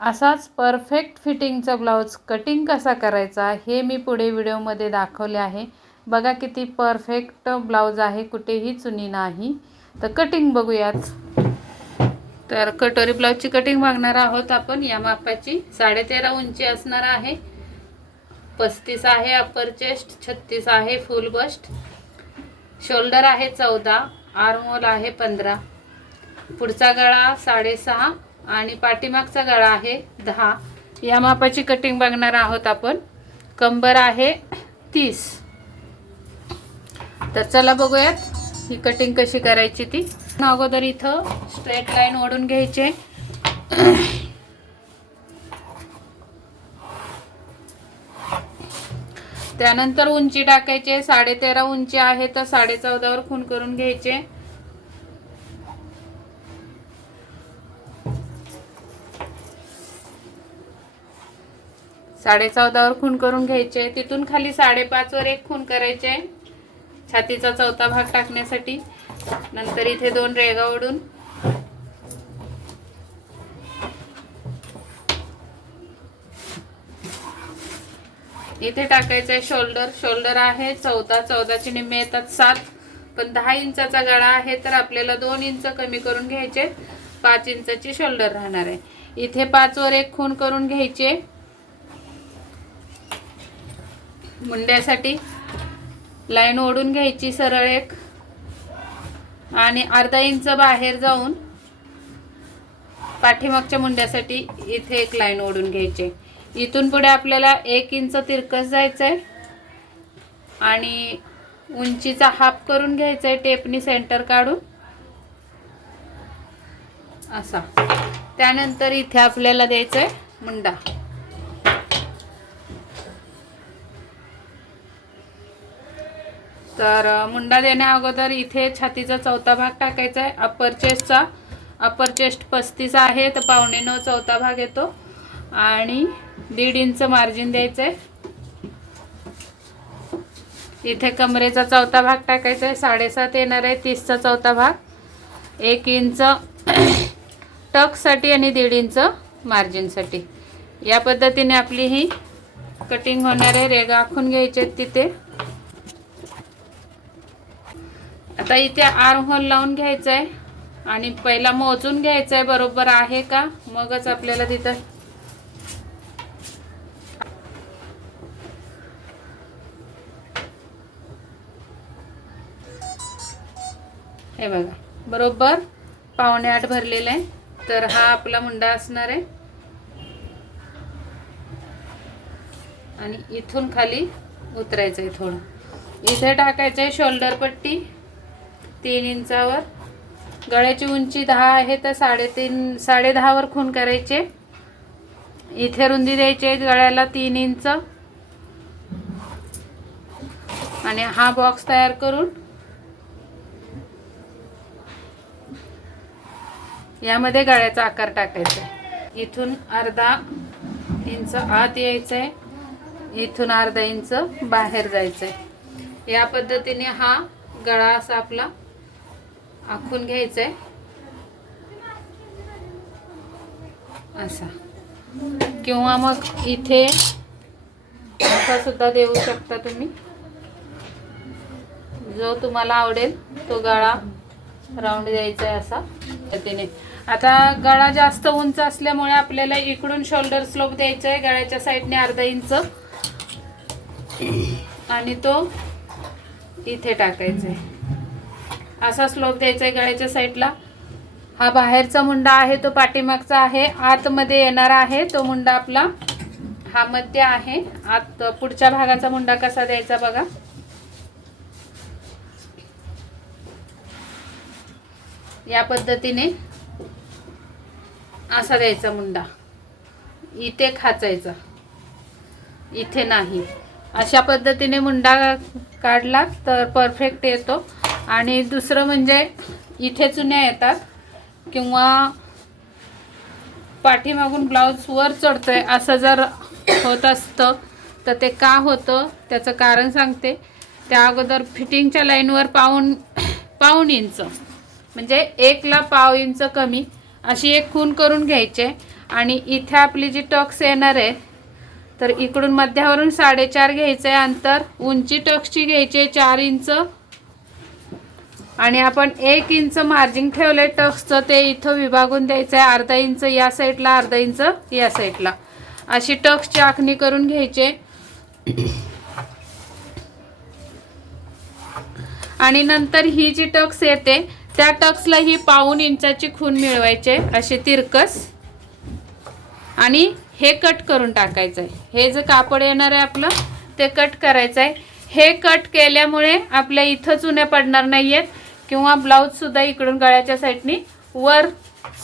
असाच perfect फिटिंगचा blouse cutting कसा करायचा हे मी पुढे व्हिडिओमध्ये दाखवले आहे. बघा किती परफेक्ट ब्लाऊज आहे कुठेही चुनी नाही. तर कटिंग बघूयात. तर कटोरी ब्लाऊजची कटिंग मागणार आहोत आपण. या मापाची साडेतेरा उंची असणार आहे. पस्तीस आहे अपर चेस्ट छत्तीस आहे फुल बस्ट शोल्डर आहे चौदा आर्मोल आहे पंधरा. पुढचा गळा साडेसहा आणि पाठीमागचा गळा आहे दहा. या मापाची कटिंग बघणार आहोत आपण. कंबर आहे तीस. तर चला बघूयात ही कटिंग कशी करायची ती. अगोदर इथं स्ट्रेट लाईन ओढून घ्यायचे. त्यानंतर उंची टाकायचे. साडेतेरा उंची आहे तर साडे चौदावर खून करून घ्यायचे. साडे चौदावर खून करून घ्यायचे. तिथून खाली साडेपाचवर एक खून करायचे. छातीचा चौथा भाग टाकण्यासाठी. नंतर इथे दोन रेगा ओढून. इथे टाकायचं आहे शोल्डर. शोल्डर आहे चौदा. चौदाचे निम्मे येतात सात. पण दहा इंचाचा गळा आहे तर आपल्याला दोन इंच कमी करून घ्यायचे. पाच इंचाची शोल्डर राहणार आहे. इथे पाचवर एक खून करून घ्यायचे. मुंड्यासाठी लाईन ओढून घ्यायची सरळ एक. आणि अर्धा इंच बाहेर जाऊन पाठीमागच्या मुंड्यासाठी इथे एक लाईन ओढून घ्यायची. इथून पुढे आपल्याला एक इंच तिरकस जायचं आहे आणि उंचीचा हाफ करून घ्यायचा आहे टेपनी सेंटर काढून. असा. त्यानंतर इथे आपल्याला द्यायचं आहे मुंडा. तर मुंडा देण्या अगोदर इथे छातीचा चौथा भाग टाकायचा आहे. अप्पर चेस्टचा अप्पर चेस्ट पस्तीस आहे. तर पावणे नऊ चौथा भाग येतो. आणि दीड इंच मार्जिन द्यायचं आहे. इथे कमरेचा चौथा भाग टाकायचा आहे. साडेसात येणार आहे. तीसचा चौथा भाग. एक इंच टकसाठी आणि दीड इंच मार्जिनसाठी या पद्धतीने आपली ही कटिंग होणार आहे. रेगा आखून घ्यायचे आहेत तिथे. आता इथे आर्म होल लावून घ्यायचं आहे आणि पहिला मोजून घ्यायचं आहे बरोबर आहे का? मगच आपल्याला तिथं हे बघा बरोबर? पावणे आठ भरलेला. आहे तर हा आपला मुंडा असणार आहे. आणि इथून खाली उतरायचं आहे थोडं. इथे टाकायचं आहे शोल्डर पट्टी. तीन इंचावर. गळ्याची उंची दहा आहे तर साडेतीन साडे दहावर खून करायचे. इथे रुंदी द्यायची आहे गळ्याला तीन इंच. आणि हा बॉक्स तयार करून यामध्ये गळ्याचा आकार टाकायचा आहे. इथून अर्धा इंच आत यायचं आहे इथून अर्धा इंच बाहेर जायचं आहे या पद्धतीने हा गळा असा आपला आखून घ्यायचं आहे असा. किंवा मग इथे असा सुद्धा देऊ शकता तुम्ही. जो तुम्हाला आवडेल तो गळा राऊंड द्यायचा आहे असा पद्धतीने. आता गळा जास्त उंच असल्यामुळे आपल्याला इकडून शोल्डर स्लोप द्यायचा आहे गळ्याच्या साईडने अर्धा इंच आणि तो इथे टाकायचा आहे असा स्लोप द्यायचा आहे गळ्याच्या साईडला. हा बाहेरचा मुंडा आहे तो पाठीमागचा आहे आतमध्ये येणारा आहे तो मुंडा आपला हा मध्य आहे. आत पुढच्या भागाचा मुंडा कसा द्यायचा बघा. या पद्धतीने असा द्यायचा मुंडा. इथे खाचायचा. इथे नाही. अशा पद्धतीने मुंडा काढला तर परफेक्ट येतो. आणि दुसरं म्हणजे इथे चुन्या येतात किंवा पाठीमागून ब्लाऊज वर चढतोय असं जर होत असतं तर ते का होतं त्याचं कारण सांगते. त्या अगोदर फिटिंगच्या लाईनवर पाऊन पाऊण इंच म्हणजे एकला पाव इंच कमी अशी एक खून करून घ्यायचे. आणि इथे आपली जी टक्स येणार आहे तर इकडून मध्यावरून साडेचार घ्यायचं आहे अंतर. उंची टक्सची घ्यायची आहे चार इंच. आणि आपण एक इंच मार्जिन ठेवलंय टक्सचं ते इथं विभागून द्यायचं आहे अर्धा इंच या साईडला अर्धा इंच या साईडला. अशी टक्सची आखणी करून घ्यायचे. आणि नंतर ही जी टक्स येते त्या टक्सला ही पाऊन इंचाची खून मिळवायचे असे तिरकस. आणि हे कट करून टाकायचं आहे हे जे कापड येणार आहे आपलं ते कट करायचं आहे हे कट केल्यामुळे आपल्या इथं चुन्या पडणार नाही आहेत किंवा ब्लाऊजसुद्धा इकडून गळ्याच्या साईडनी वर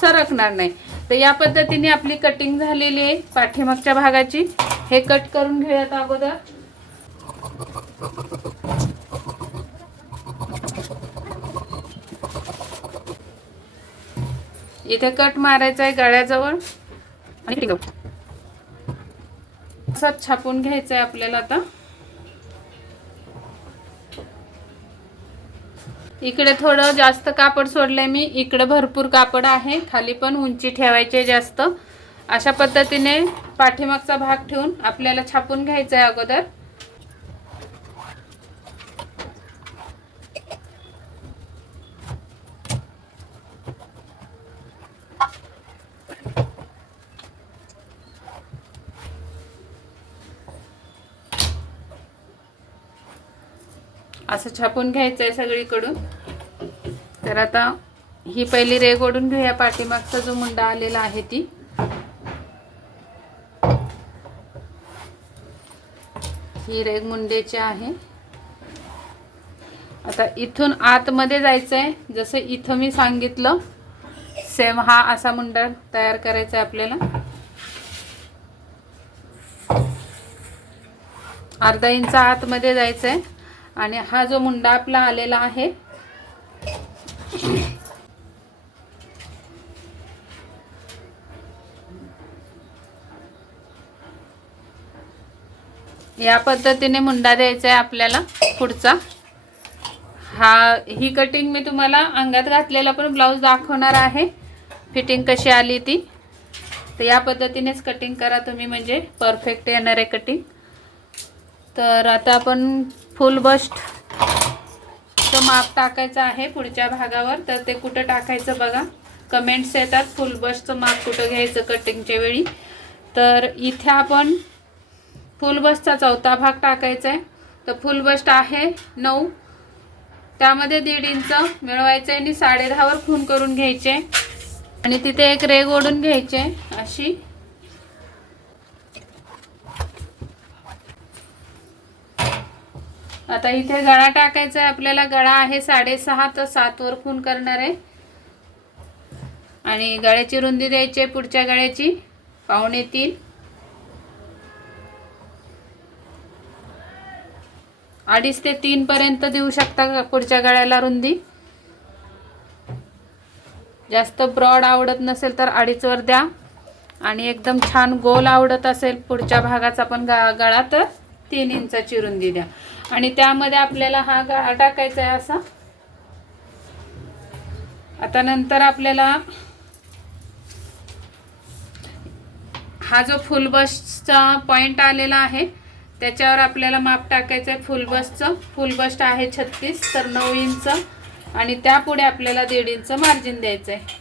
सरकणार नाही. तर या पद्धतीने आपली कटिंग झालेली आहे पाठीमागच्या भागाची. हे कट करून घेऊयात अगोदर. इथे कट मारायचा आहे गळ्याजवळ. आणि इकडे असंच छापून घ्यायचं आहे आपल्याला आता. इकडे थोडं जास्त कापड सोडलंय मी. इकडे भरपूर कापड आहे. खाली पण उंची ठेवायची जास्त. अशा पद्धतीने पाठीमागचा भाग ठेवून आपल्याला छापून घ्यायचं आहे अगोदर. असं छापून घ्यायचं आहे सगळीकडून. तर आता ही पहिली रेग ओढून घेऊया. पाठीमागचा जो मुंडा आलेला आहे ती. ही रेग मुंडेची आहे. आता इथून आतमध्ये जायचं आहे जसं इथं मी सांगितलं सेम हा असा मुंडा तयार करायचा आहे आपल्याला. अर्धा इंच आतमध्ये जायचं आहे आणि हा जो मुंडा आपला आलेला आहे या पद्धतीने मुंडा द्यायचा आहे आपल्याला पुढचा. हा ही कटिंग मी तुम्हाला अंगात घातलेला पण ब्लाऊज दाखवणार आहे. फिटिंग कशी आली ती. तर या पद्धतीनेच कटिंग करा तुम्ही म्हणजे परफेक्ट येणार आहे कटिंग तर आता आपण फुल बस्ट. तो माप टाकायचं आहे पुढच्या भागावर तर ते कुठं टाकायचं बघा. कमेंट्स येतात फुल बस्टचं माप कुठं घ्यायचं कटिंगच्या वेळी. तर इथे आपण फुल बसचा चौथा भाग टाकायचा आहे तर फुल बस्ट आहे नऊ. त्यामध्ये दीड इंच मिळवायचं आहे आणि साडे दहावर खून करून घ्यायचे आणि तिथे एक रेग ओढून घ्यायचे अशी. आता इथे गळा टाकायचा आहे. आपल्याला गळा आहे साडेसहा तर सातवर खून करणार आहे. आणि गळ्याची रुंदी द्यायची आहे पुढच्या गळ्याची. पावणे तीन अडीच ते तीन पर्यंत देऊ शकता पुढच्या गळ्याला रुंदी? जास्त ब्रॉड आवडत नसेल तर अडीचवर द्या. आणि एकदम छान गोल आवडत असेल पुढच्या भागाचा पण गा गळा तर तीन इंचाची रुंदी द्या. आणि त्यामध्ये आपल्याला हा गळा टाकायचा आहे असा. आता नंतर आपल्याला हा जो फुलबसचा पॉईंट आलेला आहे त्याच्यावर आपल्याला माप टाकायचं आहे फुलबसचं फुलबस्ट आहे छत्तीस तर नऊ इंच. आणि त्यापुढे आपल्याला दीड इंच मार्जिन द्यायचं आहे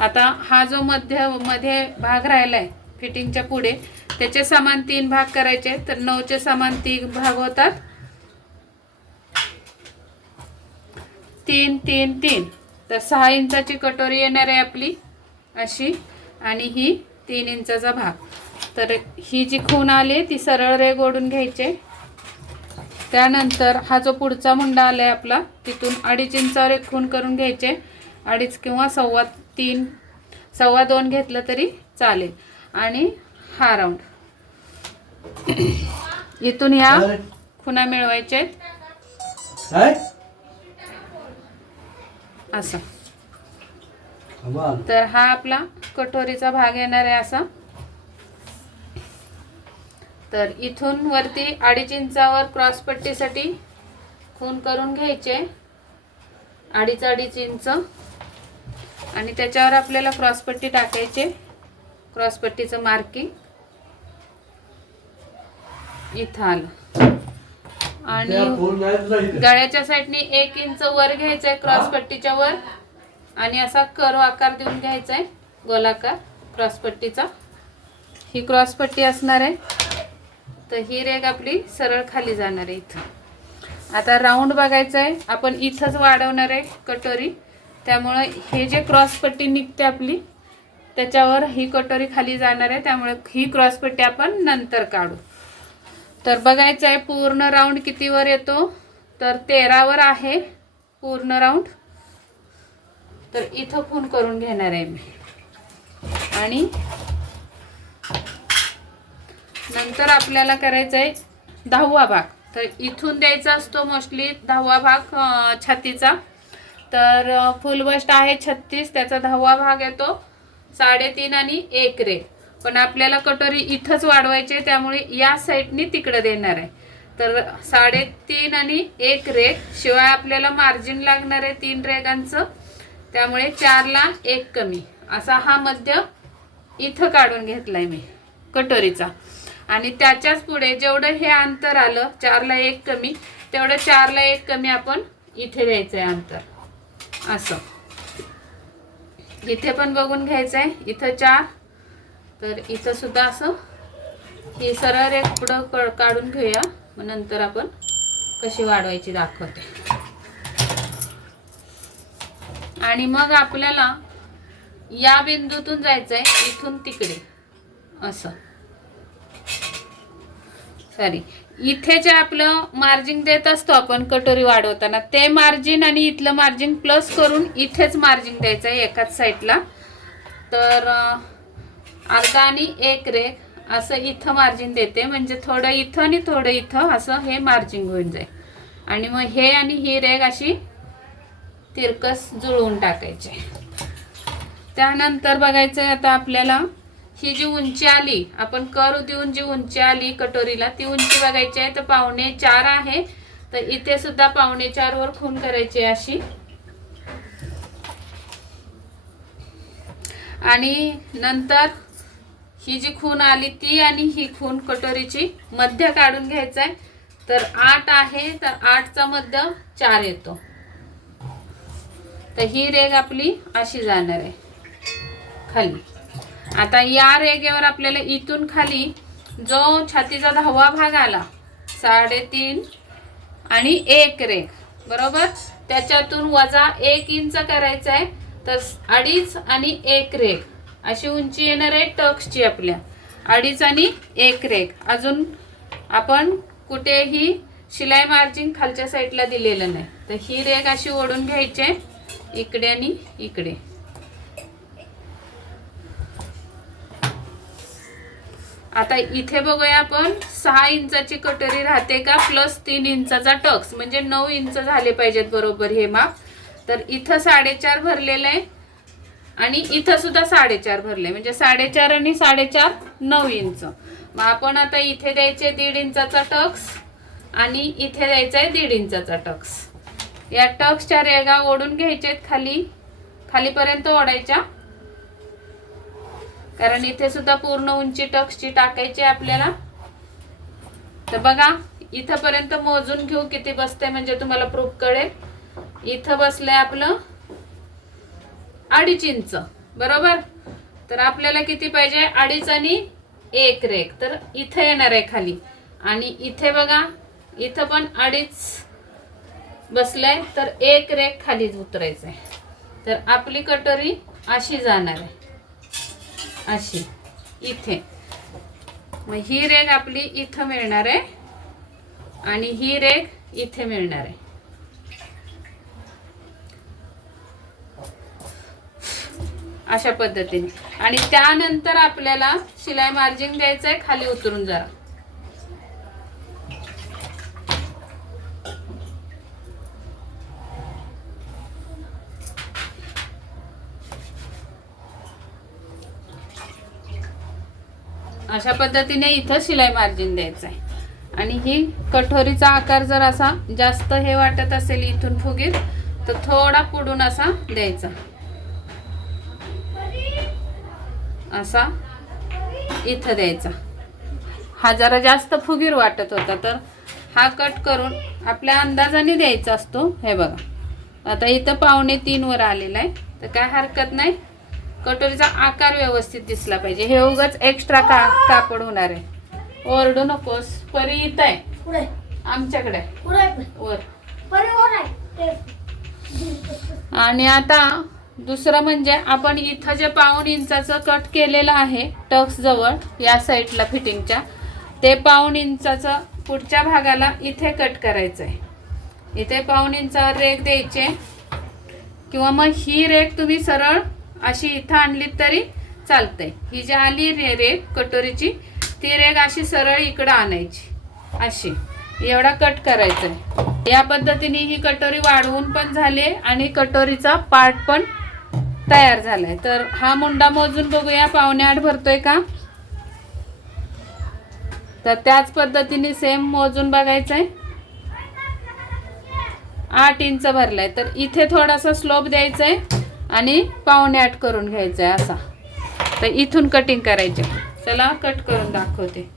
आता हा जो मध्यमध्ये भाग राहिला आहे फिटिंगच्या पुढे. त्याचे समान तीन भाग करायचे तर नऊचे समान तीन भाग होतात. तीन तीन तीन. तर सहा इंचाची कटोरी येणार आहे आपली अशी. आणि ही तीन इंचाचा भाग. तर ही जी खून आली ती सरळ रेग ओढून घ्यायचे त्यानंतर हा जो पुढचा मुंडा आला आहे आपला तिथून अडीच इंचावर एक खून करून घ्यायचे. अडीच किंवा सव्वा तीन सव्वा दोन घेतलं तरी चालेल. आणि हा राऊंड इथून ह्या खुणा मिळवायच्या आहेत. असं. तर हा आपला कटोरीचा भाग येणार आहे असा. तर इथून वरती अडीच इंचावर क्रॉस पट्टीसाठी खून करून घ्यायचे. अडीच अडीच इंच. आणि त्याच्यावर आपल्याला क्रॉसपट्टी टाकायचे. क्रॉसपट्टीचं मार्किंग इथं आलं. आणि गळ्याच्या साईडने एक इंच वर घ्यायचंय क्रॉसपट्टीच्या वर. आणि असा कर्व आकार देऊन घ्यायचा आहे गोलाकार क्रॉसपट्टीचा. ही क्रॉसपट्टी असणार आहे. तर ही रेग आपली सरळ खाली जाणार आहे इथं. आता राऊंड बघायचं आहे आपण इथंच वाढवणार आहे कटोरी. त्यामुळं हे जे क्रॉसपट्टी निघते आपली त्याच्यावर ही कटोरी खाली जाणार आहे त्यामुळे ही क्रॉसपट्टी आपण नंतर काढू. तर बघायचं आहे पूर्ण राऊंड कितीवर येतो? तर तेरावर आहे पूर्ण राऊंड. तर इथं खून करून घेणार आहे मी. आणि नंतर आपल्याला करायचं आहे दहावा भाग. तर इथून द्यायचा असतो मोस्टली दहावा भाग छातीचा. तर फुल बस्ट आहे छत्तीस त्याचा दहावा भाग येतो. साडेतीन आणि एक रे. पण आपल्याला कटोरी इथंच वाढवायची आहे त्यामुळे या साईडनी तिकडं देणार आहे. तर साडेतीन आणि एक रेग शिवाय आपल्याला मार्जिन लागणार आहे तीन रेगांचं. त्यामुळे चारला एक कमी. असा हा मध्य इथं काढून घेतलाय मी कटोरीचा. आणि त्याच्याच पुढे जेवढं हे अंतर आलं चारला एक कमी तेवढं चारला एक कमी आपण इथे द्यायचं आहे अंतर. असं. इथे पण बघून घ्यायचं आहे इथं चार तर इथं सुद्धा असं ही सरळ रेख पुढं क- काढून घेऊया. मग नंतर आपण कशी वाढवायची दाखवते. आणि मग आपल्याला या बिंदूतून जायचंय इथून तिकडे. असं. सॉरी इथे जे आपलं मार्जिन देत असतो आपण कटोरी वाढवताना ते मार्जिन आणि इथलं मार्जिन प्लस करून इथेच मार्जिन द्यायचं आहे एकाच साईडला तर अर्धा आणि एक रेख असं इथं मार्जिन देते. म्हणजे थोडं इथं आणि थोडं इथं असं हे मार्जिन होऊन जाईल. आणि मग हे आणि ही रेग अशी तिरकस जुळवून टाकायचे त्यानंतर बघायचं आहे आता आपल्याला ही जी उंची आली आपण कर देऊन जी उंची आली कटोरीला ती उंची बघायची आहे तर पावणे चार आहे. तर इथे सुद्धा पावणे चार वर खून करायची आहे अशी. आणि नंतर ही जी खून आली ती आणि ही खून कटोरीची मध्य काढून घ्यायचं आहे तर आठ आहे तर आठचा मध्य चार येतो. तर ही रेग आपली अशी जाणार आहे. खाली. आता या रेगेवर आपल्याला इथून खाली जो छातीचा दहावा भाग आला साडेतीन आणि एक रेग बरोबर? त्याच्यातून वजा एक इंच करायचा आहे तर अडीच आणि एक रेग अशी उंची येणार आहे टक्सची आपल्या. अडीच आणि एक रेग अजून आपण कुठेही शिलाई मार्जिन खालच्या साईडला दिलेलं नाही. तर ही रेग अशी ओढून घ्यायची आहे इकडे आणि इकडे. आता इथे बघूया आपण सहा इंचाची कटोरी राहते का? प्लस तीन इंचाचा टक्स. म्हणजे नऊ इंच झाले पाहिजेत बरोबर हे माप. तर इथं साडेचार भरलेलं आहे. आणि इथं सुद्धा साडेचार भरले. म्हणजे साडेचार आणि साडेचार नऊ इंच. मग आपण आता इथे द्यायचे दीड इंचाचा टक्स आणि इथे द्यायचा आहे दीड इंचाचा टक्स. या टक्सच्या रेगा ओढून घ्यायच्यात खाली. खालीपर्यंत ओढायच्या. कारण इथे सुद्धा पूर्ण उंची टक्सची टाकायची आहे आपल्याला. तर बघा इथंपर्यंत मोजून घेऊ किती बसते म्हणजे तुम्हाला प्रूफ कळेल. इथं बसलंय आपलं अडीच इंच बरोबर? तर आपल्याला किती पाहिजे? अडीच आणि एक रेख. तर इथे येणार आहे खाली. आणि इथे बघा इथं पण अडीच बसलंय. तर एक रेख खाली उतरायचं आहे तर आपली कटोरी अशी जाणार आहे. अशी. इथे. मग ही रेग आपली इथं मिळणार आहे आणि ही रेग इथे मिळणार आहे. अशा पद्धतीने. आणि त्यानंतर आपल्याला शिलाई मार्जिन द्यायचं आहे खाली उतरून जरा. अशा पद्धतीने इथं शिलाई मार्जिन द्यायचं आहे. आणि ही कठोरीचा आकार जर असा जास्त हे वाटत असेल इथून फुगीत तर थोडा पुढून असा द्यायचा. असा इथं द्यायचा. हा जरा जास्त फुगीर वाटत होता तर हा कट करून आपल्या अंदाजाने द्यायचा असतो. हे बघा. आता इथं पावणे तीनवर आलेला आहे. तर काय हरकत नाही. कटोरीचा आकार व्यवस्थित दिसला पाहिजे. हे उगाच एक्स्ट्रा का कापड होणार आहे. ओरडू नकोस परी इथं आहे. पुढे. आमच्याकडे वर. आणि आता दुसरं म्हणजे आपण इथं जे पाऊण इंचाचं कट केलेलं आहे टक्स जवळ या साईडला फिटिंगच्या ते पाऊण इंचाचं पुढच्या भागाला इथे कट करायचं आहे इथे पाऊण इंचावर रेग द्यायचे. किंवा मग ही रेग तुम्ही सरळ अशी इथं आणलीत तरी चालतंय. ही जी आली रे रेग कटोरीची ती रेग अशी सरळ इकडं आणायची. अशी. एवढा कट करायचा आहे या पद्धतीने ही कटोरी वाढवून पण झाली आणि कटोरीचा पार्ट पण तयार झालाय. तर हा मुंडा मोजून बघूया. पावणे आठ भरतोय का? तर त्याच पद्धतीने सेम मोजून बघायचं आहे आठ इंच भरलाय. तर इथे थोडासा स्लोप द्यायचा आहे आणि पाहुणे आठ करून घ्यायचा आहे असा. तर इथून कटिंग करायचे. चला कट करून दाखवते.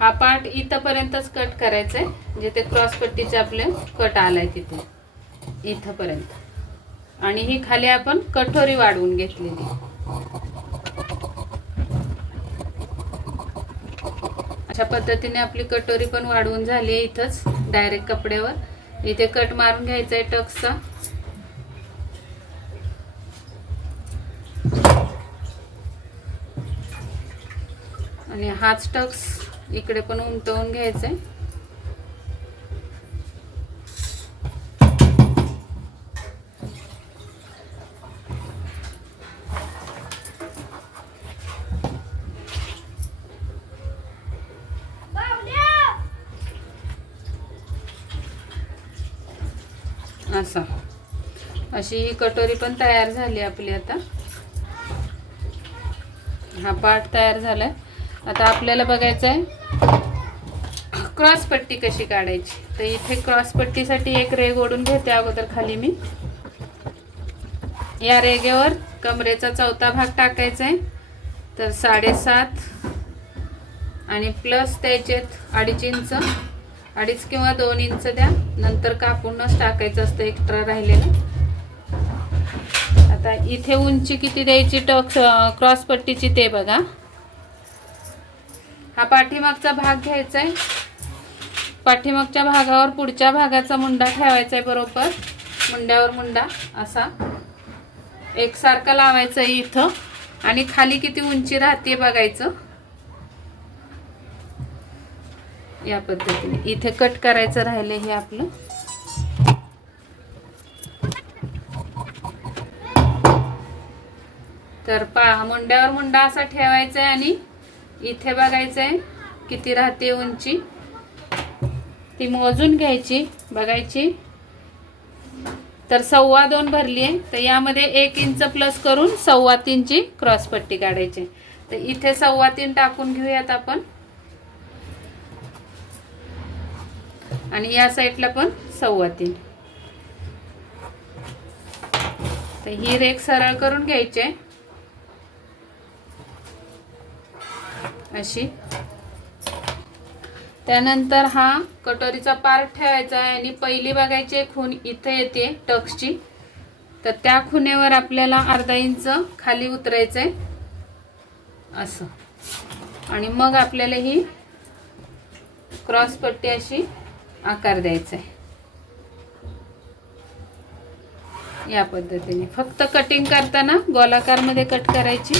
हा पार्ट इथंपर्यंतच कट करायचा आहे जिथे क्रॉस पट्टीचे आपले कट आलाय तिथे. इथंपर्यंत. आणि ही खाली आपण कठोरी वाढवून घेतलेली. अशा पद्धतीने आपली कटोरी पण वाढवून झाली आहे इथंच डायरेक्ट कपड्यावर. इथे कट मारून घ्यायचा आहे टक्सचा. आणि हाच टक्स इकडे पण उमटवून घ्यायचा आहे असं. अशी ही कटोरी पण तयार झाली आपली आता. हा पार्ट तयार झालाय. आता आपल्याला बघायचं आहे क्रॉस पट्टी कशी काढायची? तर इथे क्रॉस पट्टीसाठी एक रेग ओढून घेते अगोदर खाली मी. या रेगेवर कमरेचा चौथा भाग टाकायचा आहे तर साडेसात आणि प्लस त्याच्यात अडीच इंच. अडीच किंवा दोन इंच द्या. नंतर कापूनच टाकायचं असतं एक्स्ट्रा राहिलेलं. आता इथे उंची किती द्यायची? टक्स क्रॉस पट्टीची ते बघा. हा पाठीमागचा भाग घ्यायचा आहे. पाठीमागच्या भागावर पुढच्या भागाचा मुंडा ठेवायचा आहे बरोबर. मुंड्यावर मुंडा असा. एकसारखा लावायचा आहे इथं. आणि खाली किती उंची राहते बघायचं. या पद्धतीने. इथे कट करायचं राहिलं हे आपलं. तर पा मुंड्यावर मुंडा असा ठेवायचा आहे आणि इथे बघायचं आहे किती राहते उंची. ती मोजून घ्यायची बघायची. तर सव्वा दोन भरली आहे तर यामध्ये एक इंच प्लस करून सव्वा तीनची क्रॉस पट्टी काढायची. तर इथे सव्वा तीन टाकून घेऊयात आपण. आणि या साईडला पण सव्वा तीन. तर ही रेख सरळ करून घ्यायची आहे. अशी. त्यानंतर हा कटोरीचा पार्ट ठेवायचा आहे आणि पहिली बघायची खून इथे येते टक्सची. तर त्या खुनेवर आपल्याला अर्धा इंच खाली उतरायचं आहे. असं. आणि मग आपल्याला ही क्रॉस पट्टी अशी आकार द्यायचा आहे या पद्धतीने. फक्त कटिंग करताना गोलाकारमध्ये कट करायची.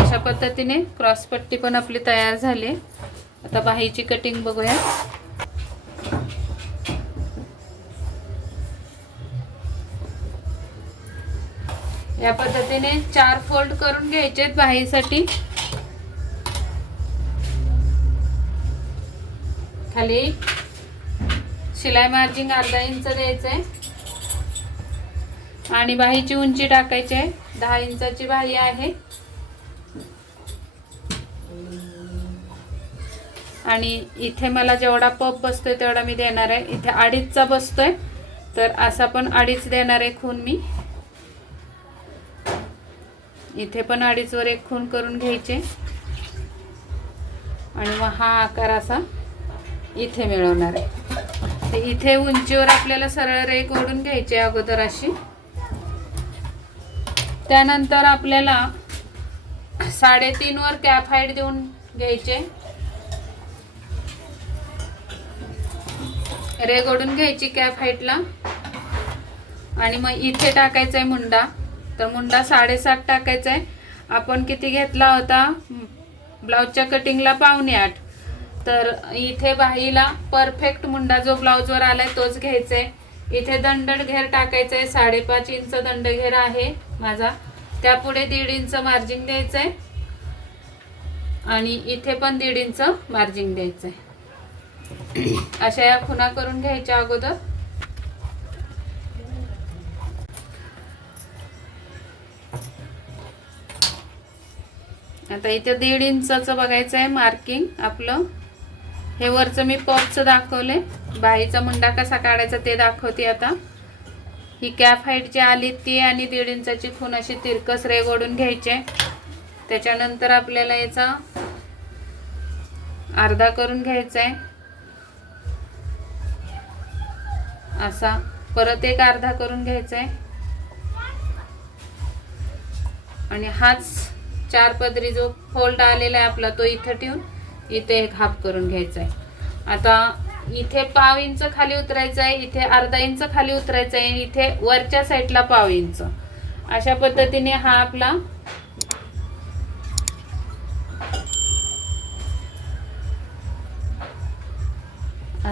अशा पद्धतीने क्रॉस पट्टी पण आपली तयार झाली. आता बाहीची कटिंग बघूया. या पद्धतीने चार फोल्ड करून घ्यायचे आहेत बाहीसाठी. खाली. शिलाई मार्जिंग अर्धा इंच द्यायचं आहे आणि बाहीची उंची टाकायची आहे. दहा इंचाची बाही आहे. आणि इथे मला जेवढा पप बसतोय तेवढा मी देणार आहे. इथे अडीचचा बसतोय. तर असा पण अडीच देणार आहे खून मी. इथे पण अडीचवर एक खून करून घ्यायचे. आणि मग हा आकार असा. इथे मिळवणार आहे. तर इथे उंचीवर आपल्याला सरळ रेक ओढून घ्यायची आहे अगोदर अशी. त्यानंतर आपल्याला साडेतीनवर कॅप हाईट देऊन घ्यायचे. रेग ओढून घ्यायची कॅप हाईटला आणि मग इथे टाकायचा आहे मुंडा. तर मुंडा साडेसात टाकायचा आहे आपण किती घेतला होता? ब्लाऊजच्या कटिंगला पावणे आठ. तर इथे बाहीला परफेक्ट मुंडा जो ब्लाऊजवर आलाय तोच घ्यायचा आहे इथे दंडड घेर टाकायचा आहे साडेपाच इंच दंडघेर आहे माझा. त्यापुढे दीड इंच मार्जिंग द्यायचं आहे आणि इथे पण दीड इंच मार्जिंग द्यायचं आहे अशा या खुणा करून घ्यायच्या अगोदर. आता इथे दीड इंचाचं बघायचं आहे मार्किंग आपलं. हे वरचं मी पॉपचं दाखवले बाईचा मुंडा कसा काढायचा ते दाखवते आता. ही कॅप हाईट जी आली ती आणि दीड इंचाची खून अशी तिरकस रेग ओढून घ्यायचे त्याच्यानंतर आपल्याला याचा अर्धा करून घ्यायचा आहे. असा. परत एक अर्धा करून घ्यायचा आहे. आणि हाच चार पदरी जो फोल्ड आलेला आहे आपला तो इथं ठेवून इथे एक हाफ करून घ्यायचा आहे आता इथे पाव इंच खाली उतरायचं आहे इथे अर्धा इंच खाली उतरायचं आहे आणि इथे वरच्या साईडला पाव इंच. अशा पद्धतीने हा आपला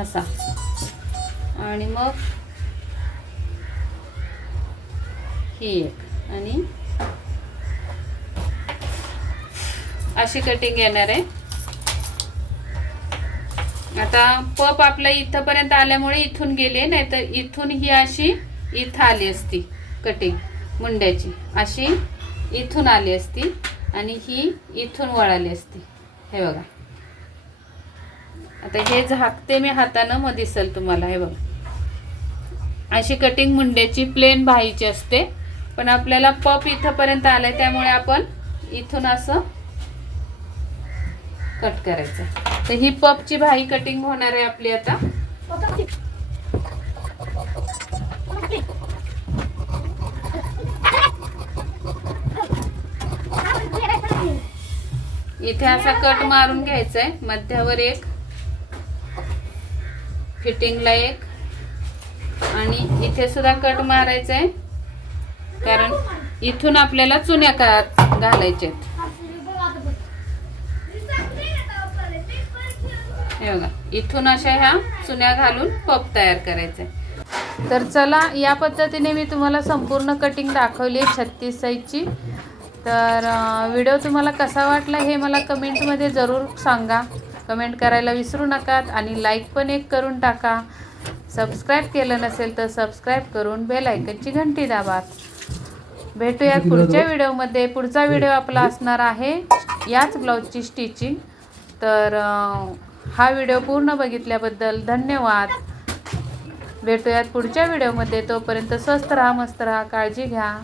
असा. आणि मग ही एक. आणि अशी कटिंग येणार आहे. आता पप आपला इथंपर्यंत आल्यामुळे इथून गेले नाही तर इथून ही अशी इथं आली असती कटिंग मुंड्याची. अशी इथून आली असती आणि ही इथून वळाली असती. हे बघा. आता हे झाकते मी हातानं मग दिसेल तुम्हाला. हे बघा. अशी कटिंग मुंड्याची प्लेन बाहीची असते पण आपल्याला पप इथंपर्यंत आलं त्यामुळे आपण इथून असं कट करायचं. तर ही पपची भाई कटिंग होणार आहे आपली आता. इथे असा कट मारून घ्यायचा आहे मध्यावर एक फिटिंगला एक आणि इथे सुद्धा कट मारायचा आहे कारण इथून आपल्याला चुन्या का घालायच्या हे बघा इथून अशा ह्या चुन्या घालून पप तयार करायचे. तर चला या पद्धतीने मी तुम्हाला संपूर्ण कटिंग दाखवली आहे छत्तीस साईजची तर व्हिडिओ तुम्हाला कसा वाटला हे मला कमेंटमध्ये जरूर सांगा. कमेंट करायला विसरू नका आणि लाईक पण एक करून टाका. सबस्क्राईब केलं नसेल तर सबस्क्राईब करून बेल आयकनची घंटी दाबा. भेटूयात पुढच्या व्हिडिओमध्ये पुढचा व्हिडिओ आपला असणार आहे याच ब्लाऊजची स्टिचिंग तर हा व्हिडिओ पूर्ण बघितल्याबद्दल धन्यवाद. भेटूयात पुढच्या व्हिडिओमध्ये. तोपर्यंत स्वस्त राहा मस्त राहा काळजी घ्या.